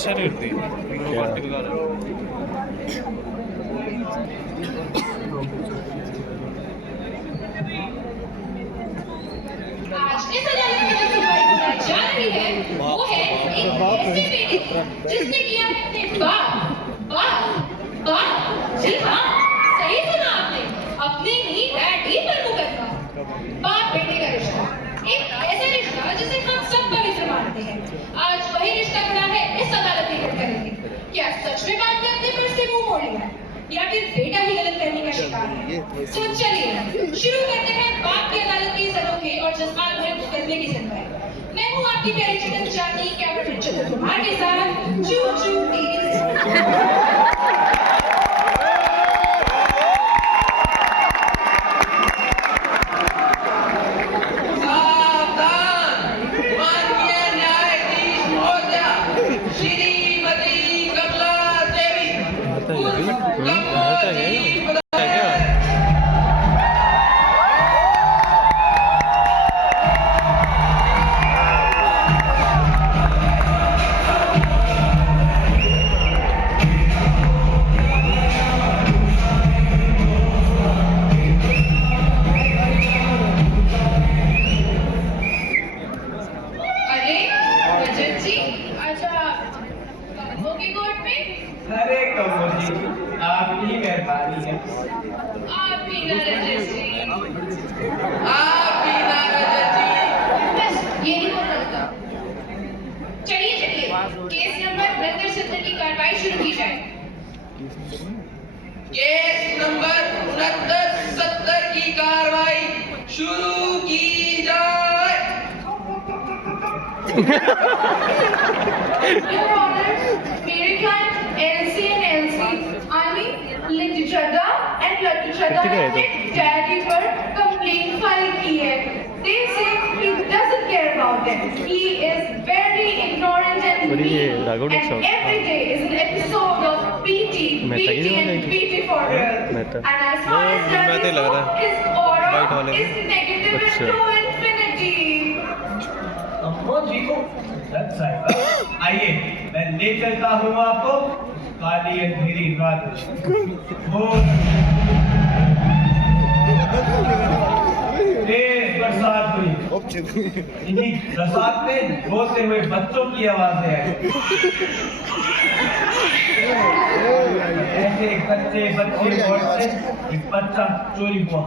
शरीर थी जिसने किया अपने जी हाँ, सही सुना आपने, अपने ही डैडी पर मुकदमा। बाप बेटे का रिश्ता, एक ऐसा रिश्ता जिसे हम सब पवित्र मानते हैं। आज वही रिश्ता खड़ा है इस अदालत की कटघरे में। क्या सच में बाप ने अपने पर से मुंह मोड़ लिया या फिर बेटा ही गलतफहमी का शिकार है? तो चलिए शुरू करते हैं बाप की अदालत की इस अनोखे और जज्बात भरे मुकदमे की सुनवाई। मैं हूँ आपकी प्यारी चिकन चांदी कैप्टन चंद्र कुमार के साथ चू चू केस नंबर 69 की कार्रवाई शुरू की जाए। केस नंबर 69 की कार्रवाई शुरू की जाए। Your Honor, मेरे client LC and LC, I mean Lindy Chadda and Lattu Chadda ने अपने डैडी पर कंप्लेंट फाइल की है। They say he doesn't care about them. He is very ignorant and mean. And every day is an episode of PT and PT for real. And as far as that is so, his aura is negative to infinity. आइए मैं ले चलता हूँ आपको काली अंधेरी रात बरसात हुई। इन्हीं बरसात में रोते हुए बच्चों की आवाजें आई। ऐसे बच्चे एक बच्चा चोरी हुआ।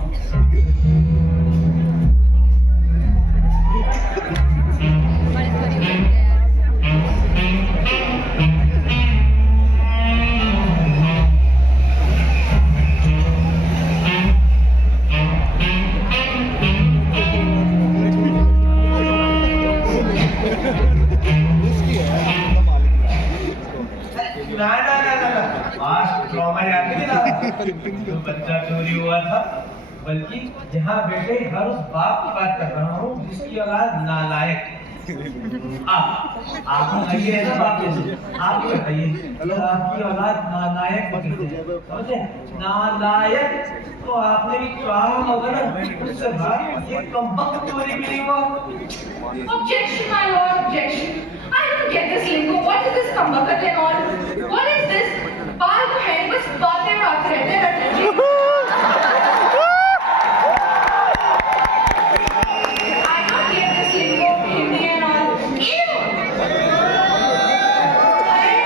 जो बच्चा चोरी हुआ था, बल्कि जहाँ बेटे हर उस बाप की बात कर रहा हूँ जिसकी औलाद नालायक। आप बताइए ना बाप जैसे, आप ही बताइए अगर आपकी औलाद नालायक समझे नालायक तो आपने भी कहा होगा ना उससे बात ये कमबख्त चोरी मिली हुआ। Objection, my lord, objection. I don't get this lingo. What is this कमबख्त and all? What is this? बाल तो है बस बातें बात रहते हैं। I don't get this lingo, Hindi and all. Ew! Hey!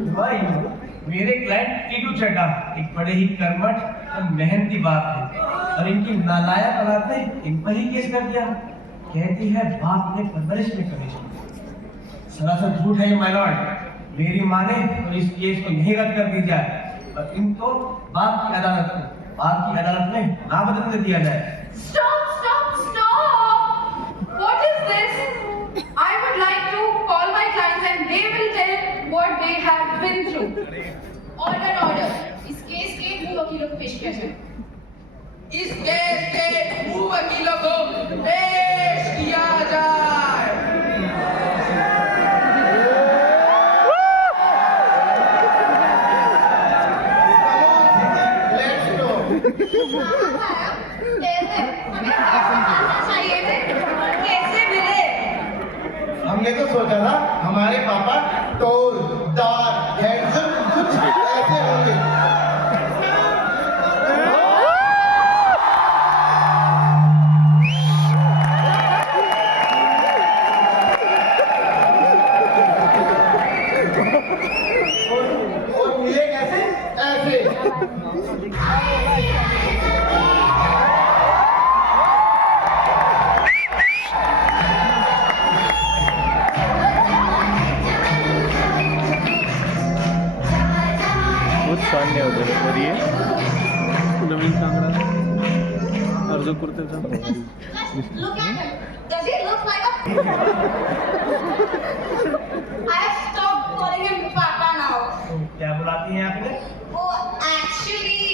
भाई मेरे क्लाइंट टीटू चड्डा एक बड़े ही कर्मठ और मेहनती बाप है और इनकी नालायक औलाद ने इन पर ही केस कर दिया। कहती है बाप ने परवरिश में कमी की। सरासर झूठ है ये माय लॉर्ड। मेरी माँ ने तो इस केस को यहीं रद्द कर दी जाए और इनको बाप की अदालत में ना बदलने दिया जाए। Stop, stop, stop! What is this? I would like to call my clients and they will tell what they have been through. Order, order. इस केस के मूल वकीलों को पेश किया जाए। इस केस के मूल वकीलों को पेश किया जाए। कैसे मिले? हमने तो सोचा था हमारे पापा टोल दार हैंडसम कुछ ऐसे होंगे। और मिले कैसे? ऐसे सामने होते और ये नवीन कांगड़ा और जो कुर्ते था Look at him. Does he look like a? I have stopped calling him Papa now. क्या बुलाती हैं आपने? वो actually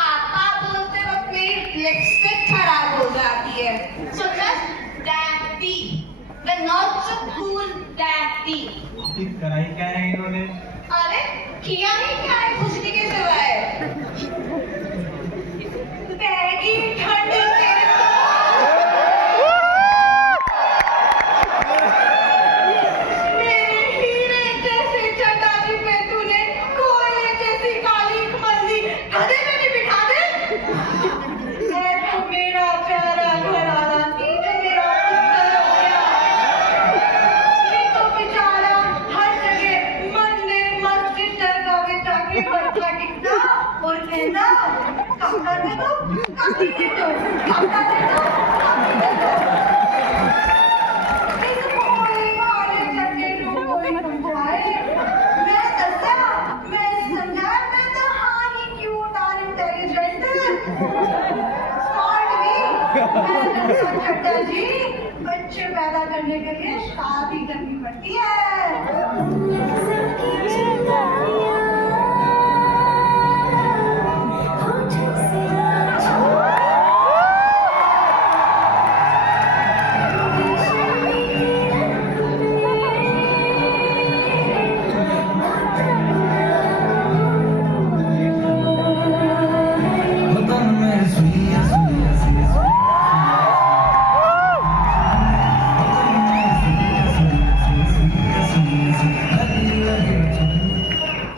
पापा बोलते वक्त मेरी लिपस्टिक खराब हो जाती है। So just daddy, the not so cool daddy. फिर कराई क्या है इन्होंने? अरे किया ही क्या है खुशनी के सिवाय? डैडी ठंड तेरे को मेरे हीरे जैसे चटाई पे तूने कोयले जैसी काली मर्जी गधे में भी बिठा दे। मैं तो मेरा प्यारा घरवाला थी जो मेरा पुत्र हो गया। ये तो बेचारा हर जगह मंदिर मस्जिद दरगाह में जाके मत्था टेकता और कहता कपड़ा दे दो कपड़ी दे दो कपड़ा दे दो कपड़ी दे दो। इस भोले भाले चट्टे लोगों ने समझाए। मैं दसा मैं समझा मैं तो हाँ ही क्यूट और इंटेलिजेंट स्मार्ट भी मैं चट्टा जी बच्चे पैदा करने के लिए शादी करनी पड़ती है।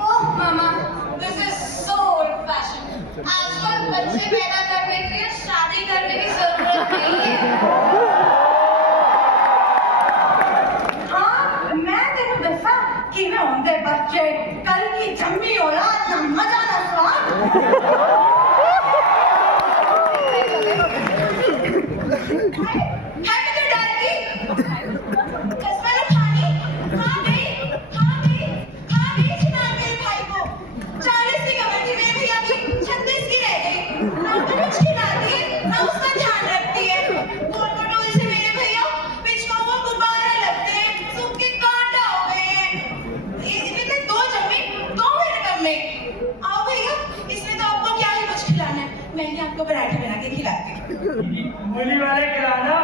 ओह मामा, this is so old-fashioned. आजकल बच्चे पैदा करने के लिए शादी करने की जरूरत नहीं है। हाँ, मैं तेरे दसा कि मैं उनके बच्चे कल की जम्मी औलाद ना मजा ना स्वाद। है तो डरती। कसम खानी, हाँ गई सुना तेरे भाई को। 40 की कमर थी मेरे भैया की, 36 की रह गई। ना तो कुछ खिलाती है, ना उसका ध्यान रखती है। गोल-मटोल से मेरे भैया पिचकों को गुब्बारे लगते हैं, सूख के कांटा हो गए हैं। इसमें तो 2 जम्मे, 2 मेरे कम में। आओ भैया, इसमें तो आपको क्या ही कुछ खिलाना है। मैं ही आपको पराठे बना के खिलाती हूँ। मूली वाले खिलाना।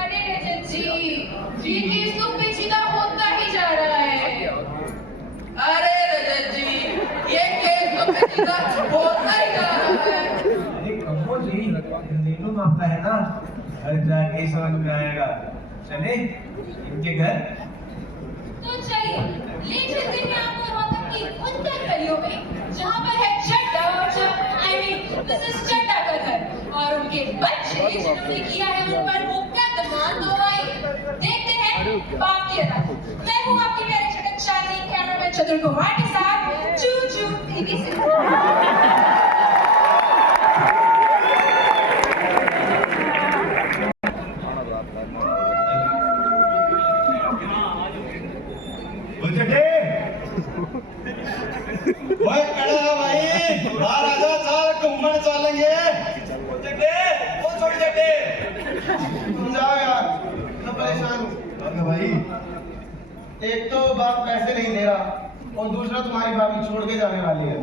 अरे रजत जी, ये केस तो पेचीदा होता ही जा रहा है। अरे रजत जी, ये केस तो पेचीदा होता ही जा रहा है। अरे कहो जी, घरेलू मामला है ना, घर जाके ही समझ में आएगा। चले इनके घर। तो चलिए, ले चलते हैं आपको रोहतक की उत्तर गलियों में, जहाँ पर है चड्डा और मिसेस चड्डा का घर और उनके बच्चे जिन्होंने किया है उन पर मुकदमा दवाई। देखते हैं बाकी चतुर कुमार के साथ चू चू टीवी से। भाई बाहर आ जा, सारा घूमने चलेंगे। तुम जाओ यार, तो परेशान हो भाई। एक तो बाप पैसे नहीं दे रहा और दूसरा तुम्हारी भाभी छोड़ के जाने वाली है।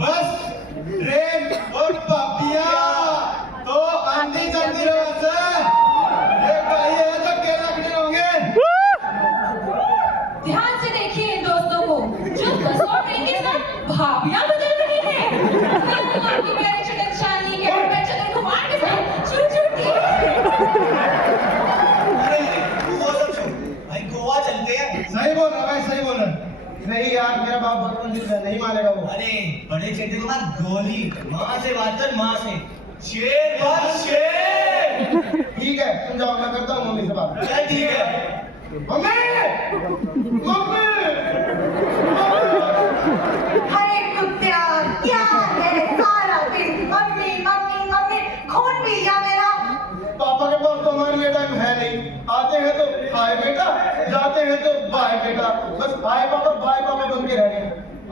बस ट्रेन और पापिया तो आंधी चलती रहे ध्यान से देखिए इन दोस्तों को, जो बस और ट्रेन के साथ भाभियां बदल रही हैं। आपकी प्यारी चटक चांदनी के और मैं चतुर कुमार के साथ चू चू टीवी। भाई गोवा चलते हैं। सही बोल रहा भाई, सही बोल रहा। नहीं यार, मेरा बाप बहुत कंजूस है, नहीं मानेगा वो। अरे बड़े चेटे को ना गोली माँ से बात कर, माँ से। शेर बात शेर। ठीक है, तुम जाओ, मैं करता हूँ मम्मी से बात। चल ठीक है। मम्मी, मम्मी, अरे कुत्तिया, क्या है सारा दिन मम्मी मम्मी मम्मी, खून पी गया मेरा। पापा के पास तो हमारे लिए टाइम है नहीं। आते हैं तो हाय बेटा, जाते हैं तो बाय बेटा, बस हाय पापा बन के रह गए।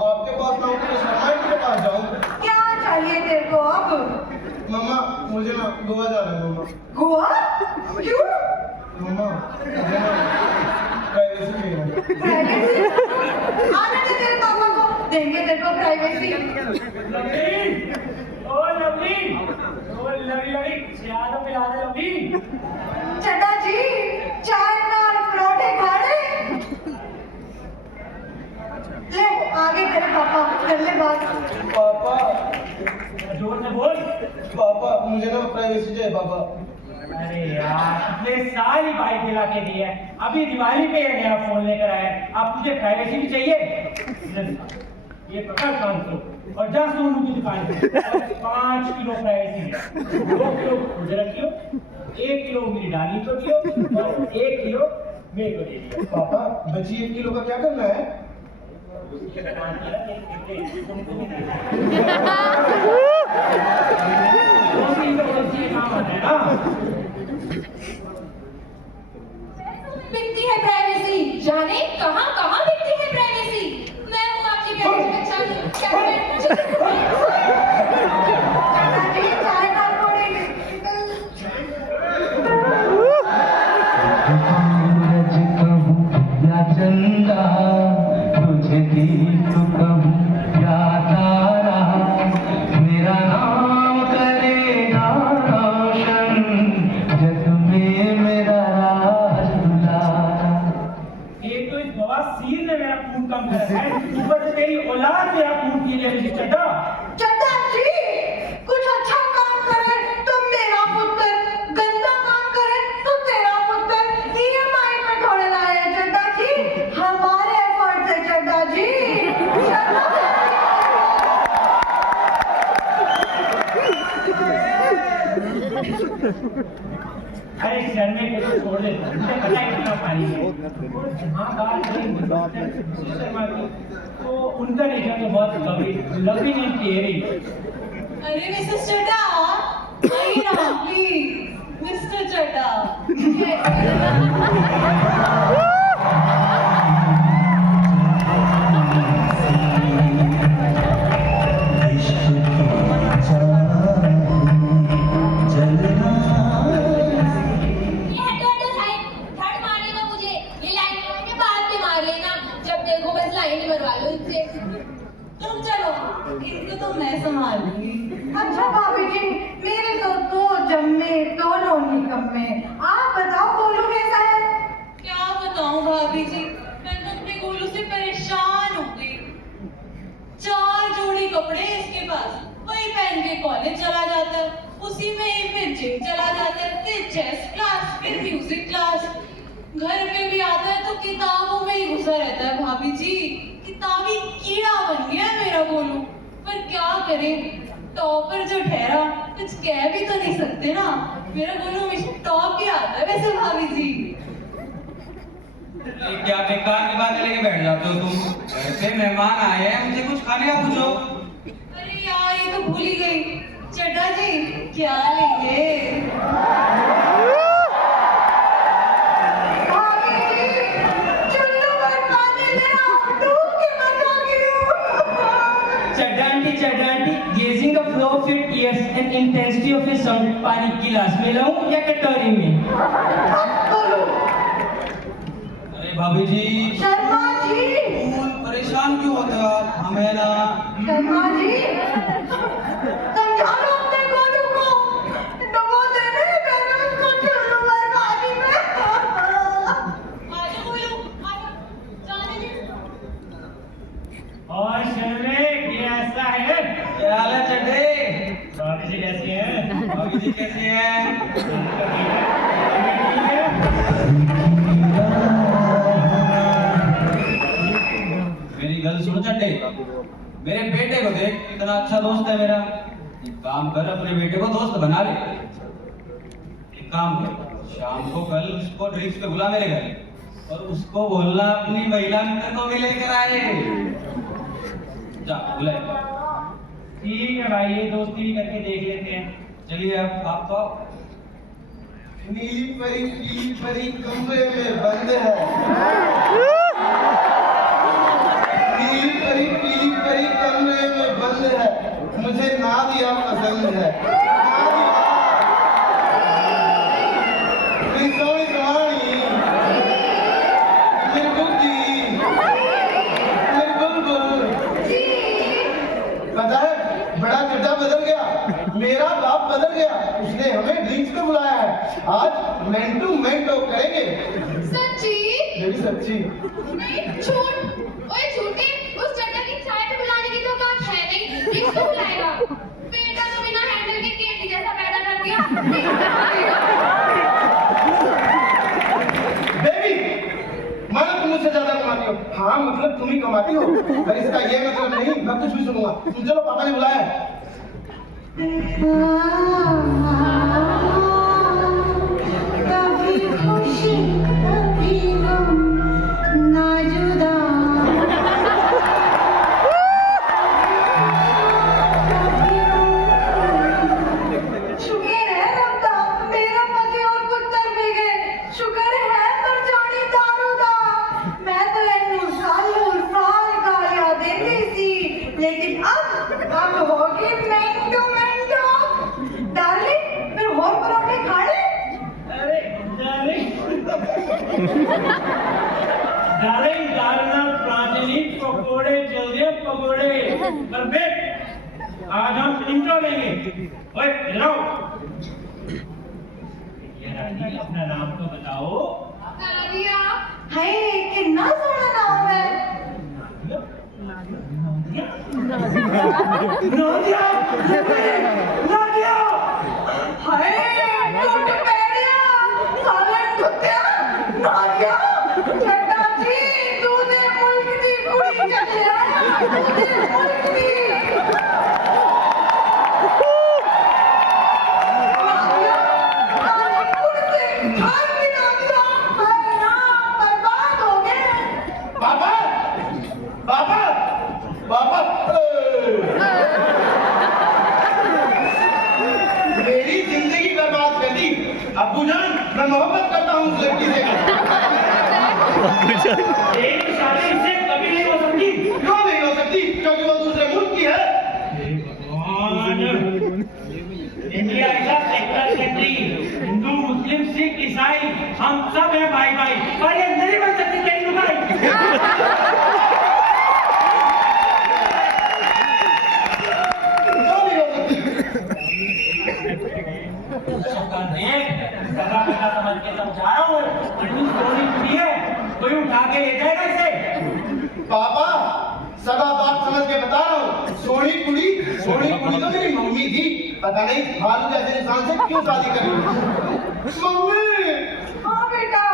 आपके पास ना हो तो शर्मा के पास जाऊँ। क्या चाहिए तेरे को अब? मम्मा मुझे ना गोवा जाना है। मम्मा गोवा? क्यों? मम्मा मुझे ना प्राइवेसी चाहिए। प्राइवेसी? आने दे तेरे पापा को, देंगे तेरे को प्राइवेसी। चड्डा जी, चाय नाल परोठे खाने? ले आगे तेरे पापा कर ले बात। पापा, जोर से बोल। पापा मुझे ना प्राइवेसी चाहिए पापा। अरे यार, पिछले साल ही बाइक दिला के दी है, अभी दिवाली पे नया फोन लेकर आया। अब तुझे प्राइवेसी भी चाहिए? ये पकड़ 500 और जा सोनू की दुकान पे 5 किलो प्राइवेसी है। 2 किलो मुझे रखियो, 1 किलो मेरी डाली को दियो और 1 किलो मेरे को दे दियो। पापा बची 1 किलो का क्या करना है? बिकती है प्राइवेसी, जाने कहाँ कहाँ बिकती है प्राइवेसी। मैं हूँ आपकी प्यारी चटक चांदनी, कैप्टन चतुर कुमार। चड्डा जी, चाय नाल परोठे। चंदा तुझे दीप कहूँ या तारा, मेरा नाम करेगा रोशन जग में मेरा राज दुलारा। एक तो इस बवासीर ने मेरा खून कम कर है, ऊपर से तेरी औलाद मेरा खून पी रही है। चड्डा चड्डा जी, कुछ अच्छा काम करे तो मेरा पुत्र, गंदा काम करे तो तेरा पुत्र। EMI पे थोड़े लाए चड्डा जी, हमारे एफर्ट से चड्डा जी। अरे शर्मे को तो छोड़ दे, मुझे पता है कितना पानी है। हाँ बात शर्मा की तो उनका नेचर तो बहुत लविंग एंड केयरिंग। अरे मिस्टर चड्डा, आइए ना प्लीज। मिस्टर चड्डा, तुम चलो, इनको तो मैं संभाल लूंगी। अच्छा भाभी जी, मेरे तो 2 जम्मे दोनों निकम्मे। आप बताओ गोलू कैसा है? क्या बताऊं भाभी जी, मैं तो अपने गोलू से परेशान हो गई। 4 जोड़ी कपड़े इसके पास, वही पहन के कॉलेज चला जाता है, उसी में ही फिर जिम चला जाता है, फिर चेस क्लास, फिर म्यूजिक क्लास। घर पे भी आता है तो किताबों में ही घुसा रहता है भाभी जी। किताबी कीड़ा बन गया है मेरा गोलू। पर क्या करें, टॉपर जो ठहरा कुछ कह भी तो नहीं सकते ना। मेरा गोलू हमेशा टॉप पे आता है वैसे भाभी जी। ये क्या बेकार की बात लेके बैठ जाते हो तुम? ऐसे मेहमान आए हैं, उनसे कुछ खाने का पूछो। अरे यार ये तो भूल ही गई। चड्डा जी क्या लेंगे? भाभी जी, चुल्लू पर पानी लेना, डूब के मर जाऊंगी। चड्डा aunty, gazing the flow of your tears and intensity of your sound, पानी गिलास में लाऊं या कटोरी में? अरे भाभी जी, शर्मा जी, परेशान क्यों होते हो आप? हमें ना शर्मा जी, समझा लो अपने गोलू को। डुबो देने मैंने उसको चुल्लू पर पानी में। आजा गोलू, आजा, जाने दे। और शर्मे ये ऐसा है। क्या हाल है चड्डे? भाभी जी कैसी हैं? भाभी जी कैसी है? मेरी गल सुनो चड्डे, मेरे बेटे को देख, कितना अच्छा दोस्त है मेरा। एक काम कर, अपने बेटे को दोस्त बना ले। एक काम कर, शाम को कल उसको ड्रिंक्स पे बुला मेरे घर, और उसको बोलना अपनी महिला मित्र को भी लेकर आए। जा बुलाए। ठीक है भाई, ये दोस्ती भी करके देख लेते हैं। चलिए अब आप तो आओ। नीली परी कमरे में बंद है। नीली परी कमरे में बंद है। मुझे नादिया पसंद है। सोनी सोनी मेरी बुद्धि, मेरी बुलबुल। पता है बड़ा चड्डा बदल गया, मेरा बाप बदल गया। उसने हमें ड्रिंक्स पे बुलाया है। आज मैन टू मैन टॉक करेंगे। सच्ची? ये भी सच्ची। नहीं झूठ। ओए झूठे, उस चड्डा की चाय पे बुलाने की तो बात है नहीं। किसको बुलाएगा? बेटा तो बिना हैंडल के केटली जैसा पैदा कर दिया। बेबी, मानो तुम मुझसे ज्यादा कमाती हो। हाँ मतलब तुम ही कमाती हो, पर इसका ये मतलब नहीं मैं कुछ भी सुनूंगा। तुम चलो, पापा ने बुलाया है। कभी खुशी कभी गम ना जुदा। शुक्र है रब्बा मेरा पति और पुत्र भी गए। शुक्र है पर जानी दारूदा। मैं तो इन्नू साल गालियां देती सी, लेकिन अब होगी मैंटो डार्लिंग, फिर और परोठे खा ले। अरे डार्लिंग डालना प्रांजलि पकोड़े चल गए पकोड़े। पर बेट आज हम इंट्रो लेंगे। ओए इधर आओ। ये रानी अपना नाम तो बताओ। नादिया। हाय कितना सोना नाम है। नादिया, नादिया। हाय टूट पैरिया साले कुत्तिया नादिया। चड्डा जी तूने मुल्क दी कुड़ी चलिया, तूने मुल्क दी। नादिया कानपुर से घर की नादिया, हर नाम बर्बाद हो गए। पापा पापा पापा मेरी जिंदगी बर्बाद कर दी। अब्बूजान, मैं मोहब्बत करता हूँ उस लड़की से। तेरी शादी इससे कभी नहीं हो सकती। क्यों नहीं हो सकती? क्योंकि वो दूसरे मुल्क की है। इंडिया ऐसा सेक्टर कंट्री, हिंदू मुस्लिम सिख ईसाई हम सब हैं भाई भाई, पर ये नहीं बन सकती तेरी लुगाई। क्यों नहीं हो सकती? समझ के समझा रहा हूँ, कोई उठा के ले जाएगा इसे। पापा सदा बात समझ के बता रहा हूँ। सोनी कुड़ी तो मेरी मम्मी थी। पता नहीं भालू जैसे इंसान से क्यों शादी करी। मम्मी। हाँ बेटा।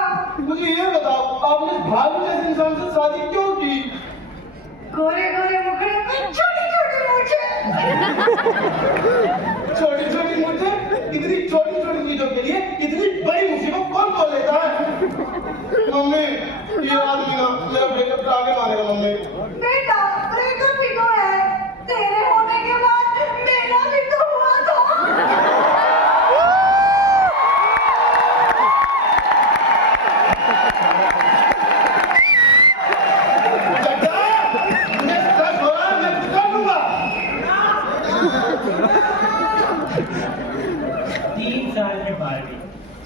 मुझे ये बताओ, आपने भालू जैसे इंसान से शादी क्यों की? गोरे गोरे मुखड़े में छोटी छोटी मूंछें। छोटी छोटी मुझे इतनी छोटी छोटी चीजों के लिए इतनी बड़ी मुसीबत कौन बोल लेता है? मम्मी ये आदमी ना मेरा ब्रेकअप करा के मारेगा मम्मी। बेटा ब्रेकअप ही तो है, तेरे होने के बाद मेरा भी तो हुआ था। चड्डा, मुझे स्ट्रेस हो रहा है, मैं कुछ कर लूंगा। 3 साल में 12वीं,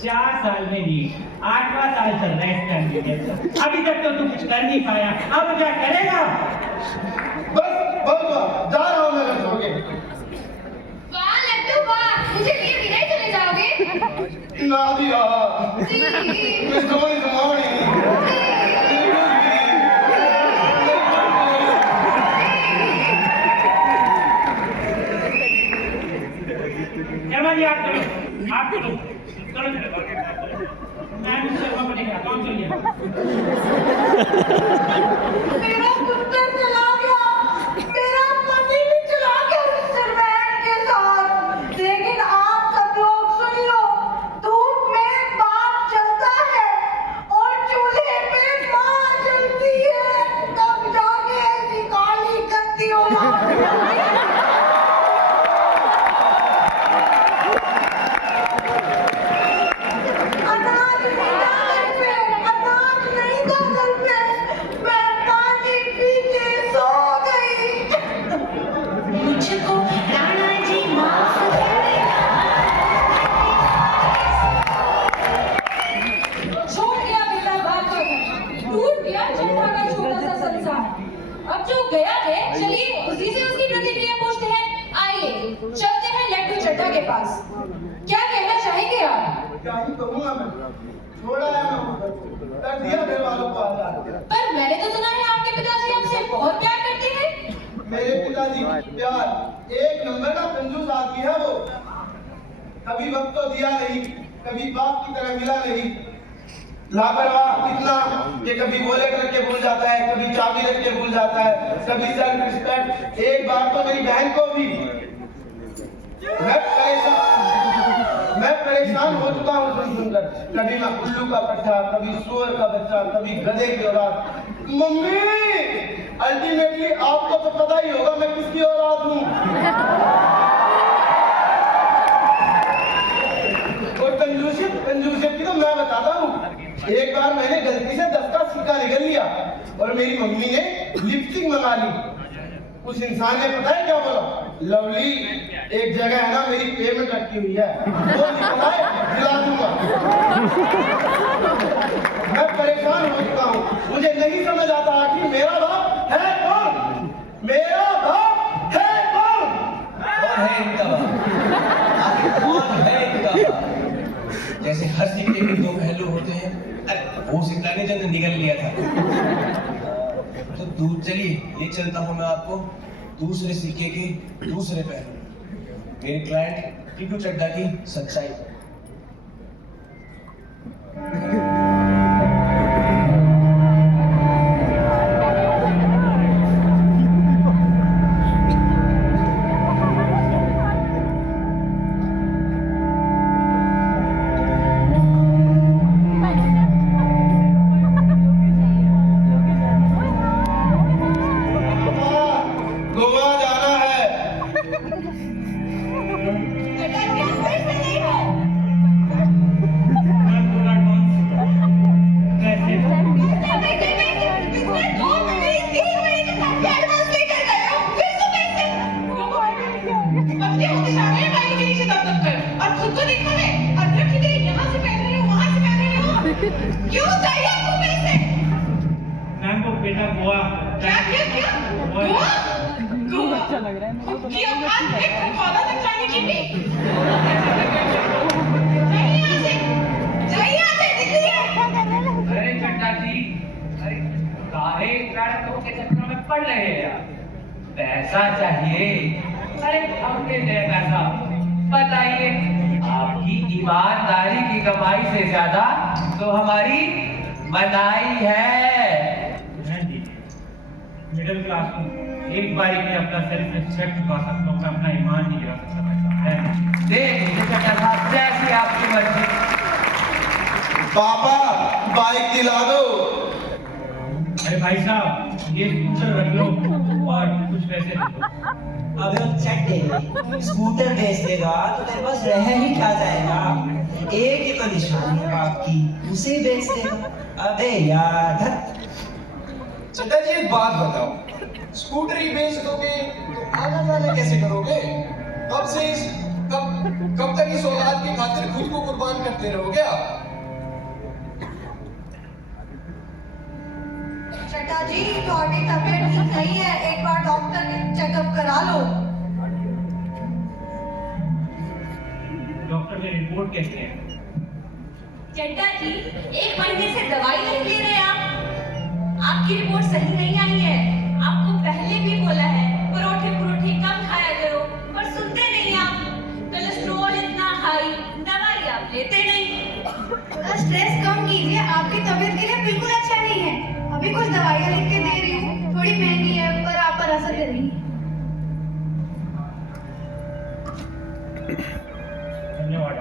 4 साल में नीट, 8वां साल चल रहा है इसका MBBS। अभी तक तो तू कुछ कर नहीं पाया, अब क्या करेगा? बस बहुत हुआ, जा रहा हूँ मैं घर छोड़ के। वाह लड्डू वाह, मुझे लिए बिना ही चले जाओगे? नादिया, जी। Miss Dolly the morning. Sharma ji आप करो, करो मैं भी शर्मा बनेगा, काम चलिए। मेरा पुत्र चला गया, मेरा पति भी चला गया उस सरवैन के साथ। लेकिन आप सब लोग सुन लो, धूप में बाप जलता है और चूल्हे पे माँ जलती है, तब जाके ऐसी काली गंदी औलाद मिलती है। अनाज नहीं था घर पे, अनाज नहीं था घर पे, मैं पानी पी के सो गई। मुझको राणा जी माफ छोड़ दिया बेटा बाप का घर, टूट गया चड्ढा का छोटा सा संसार। अब जो गया है, चलिए उसी से उसकी प्रतिक्रिया पूछते हैं। आइए चलते हैं लड्डू चड्ढा के पास। क्या कहना चाहेंगे आप? क्या ही कहूँगा मैं, छोड़ा है मैं उधर, कर दिया घर वालों को आजाद। पर मैंने तो सुना है आपके पिताजी आपसे बहुत प्यार करते हैं। मेरे पिताजी प्यार एक नंबर का कंजूस आदमी है वो। कभी वक्त तो दिया नहीं, कभी बाप की तरह मिला नहीं। लापरवाह इतना कि कभी वॉलेट रख के भूल जाता है, कभी चाबी रख के भूल जाता है, कभी सेल्फ रिस्पेक्ट। एक बार तो मेरी बहन को भी मैं परेशान हो चुका हूँ सुनकर। कभी मैं उल्लू का पट्टा, कभी सुअर का बच्चा, कभी गधे की औलाद। मम्मी अल्टीमेटली आपको तो पता ही होगा मैं किसकी औलाद हूँ। और कंजूसियत की तो मैं बताता हूँ। एक बार मैंने गलती से 10 का सिक्का निकल लिया और मेरी मम्मी ने लिपस्टिक मंगा ली। उस इंसान ने पता है क्या बोला? लवली एक जगह है ना मेरी पेमेंट अटकी हुई है, वो निकला है दिला दूंगा। मैं परेशान हो चुका हूँ, मुझे नहीं समझ आता कि मेरा बाप है कौन? मेरा बाप है कौन? कौन है इनका बाप? आखिर कौन है इनका बाप? जैसे हर सिक्के के 2 पहलू होते हैं, अरे वो सिक्का नहीं जो निकल लिया था। तो दूर चलिए, ये चलता हूँ मैं आपको दूसरे सिक्के के दूसरे पहलू, मेरे क्लाइंट टीटू चड्ढा की सच्चाई। गोवा जाना है। क्यों चाहिए आपको पैसे? मैम को बेटा गोवा क्या गोवा? गोवा अच्छा लग रहा है। की औकात है खाना तक जाने की भी। जाइए यहाँ से निकलिए। अरे चड्ढा जी, अरे काहे लड़कों के चक्कर में पड़ रहे हैं? पैसा चाहिए? अरे हमने दे पैसा, बताइए आपकी ईमानदारी की कमाई से ज्यादा तो हमारी मनाई है। मिडिल क्लास हूँ, एक बारी में अपना सेल्फ रिस्पेक्ट चुका सकता हूँ, मैं अपना ईमान नहीं गिरा सकता। देख लीजिए चड्ढा साहब, जैसी आपकी मर्जी। पापा बाइक दिला दो। अरे भाई साहब, ये स्कूटर रख लो और कुछ पैसे दे दो। अबे वो चट्टे स्कूटर बेच देगा तो तेरे पास रह ही क्या जाएगा? एक ही तो निशानी है बाप की, उसे ही बेच देगा। अबे यार धत। चड्डा जी एक बात बताओ, स्कूटर ही बेच दोगे तो आना जाना कैसे करोगे? कब तक इस औलाद की खातिर खुद को कुर्बान करते रहोगे आप? चड्डा जी थोड़ी तबीयत ठीक नहीं है, एक बार डॉक्टर के चेकअप करा लो। डॉक्टर की रिपोर्ट कैसी है? चड्डा जी 1 महीने से दवाई नहीं ले रहे आपकी रिपोर्ट सही नहीं आई है। आपको पहले भी बोला है परोठे कम खाया करो, पर सुनते नहीं आप। कोलेस्ट्रॉल इतना हाई, दवाई आप लेते नहीं। थोड़ा स्ट्रेस कम कीजिए, आपकी तबीयत के लिए बिल्कुल अच्छा नहीं है। अभी कुछ दवाइयाँ लिख के दे रही हूँ, थोड़ी महंगी है पर आप पर असर करेंगी। धन्यवाद।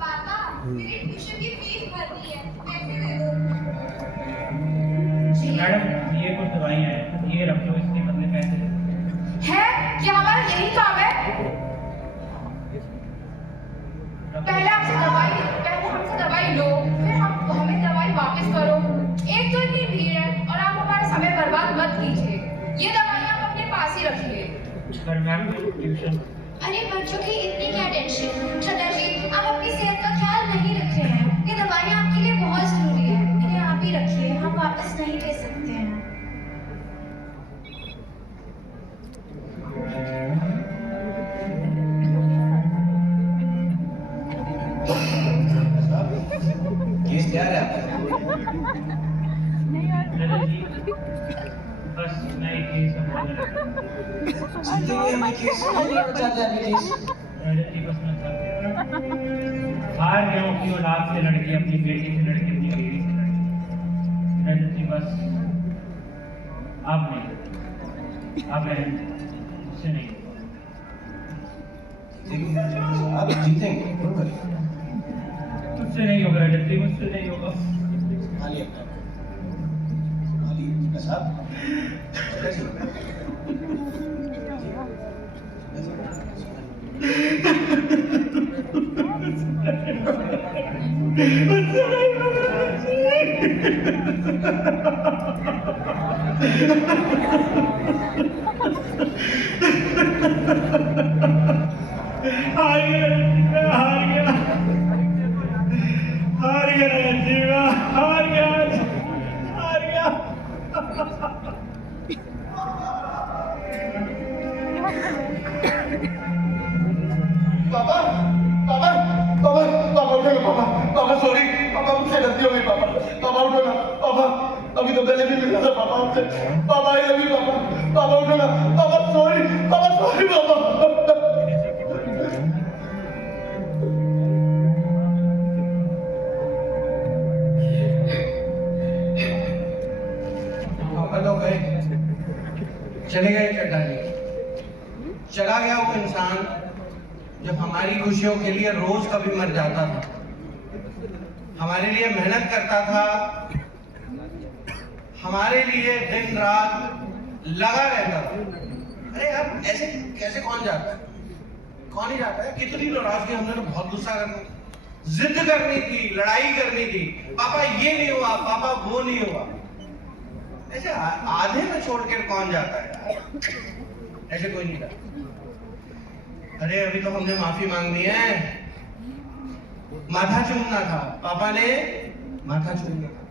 पापा मेरी ट्यूशन की फीस भरनी है, पैसे दे दो। मैडम ये कुछ दवाइयाँ हैं, ये रख लो, इसके बदले पैसे दे दो। है क्या हमारा यही काम है? पहले हमसे दवाई लो, फिर हमें दवाई वापस करो। एक तो इतनी भीड़ है और आप हमारा समय बर्बाद मत कीजिए। ये दवाइयाँ आप अपने पास ही रखिए। पर मैम ट्यूशन। अरे बच्चों की इतनी क्या टेंशन। चड्ढा जी आप अपनी सेहत का ख्याल नहीं रख रहे हैं। ये दवाइयाँ आपके लिए बहुत जरूरी है, इन्हें आप ही रखिए, हम वापस नहीं ले सकते हैं। केस क्या है आपका? बस मैं एक केस संभालने लगा। जिंदगी में केस नहीं लेना चाहते अभी केस। जी बस मैं कर दिया। हार गया हूँ अपनी औलाद से लड़के, अपनी बेटी से लड़के, अपनी बीवी से लड़के। रजत जी बस अब नहीं, अब है मुझसे नहीं। आप जीतेंगे, डोंट वरी। मुझसे नहीं होगा रजत जी, मुझसे नहीं होगा। खाली अपना खाली साहब पापा सॉरी, पापा मुझसे गलती हो गई। पापा उठो ना, पापा अभी तो गले भी मिला था पापा आपसे। पापा आई लव यू पापा उठो ना, पापा सॉरी पापा। पापा तो गए, चले गए चड्डा जी। चला गया वो इंसान जब हमारी खुशियों के लिए रोज कभी मर जाता था, हमारे लिए मेहनत करता था, हमारे लिए दिन रात लगा रहता था। अरे यार ऐसे कैसे कौन जाता है? कौन ही जाता है? कितनी नाराजगी, हमने तो बहुत गुस्सा करना, जिद करनी थी, लड़ाई करनी थी। पापा ये नहीं हुआ, पापा वो नहीं हुआ। ऐसे आधे में छोड़ कर कौन जाता है यार? ऐसे कोई नहीं जाता। अरे अभी तो हमने माफी मांगनी है, माथा चूमना था, पापा ने माथा चूमना था।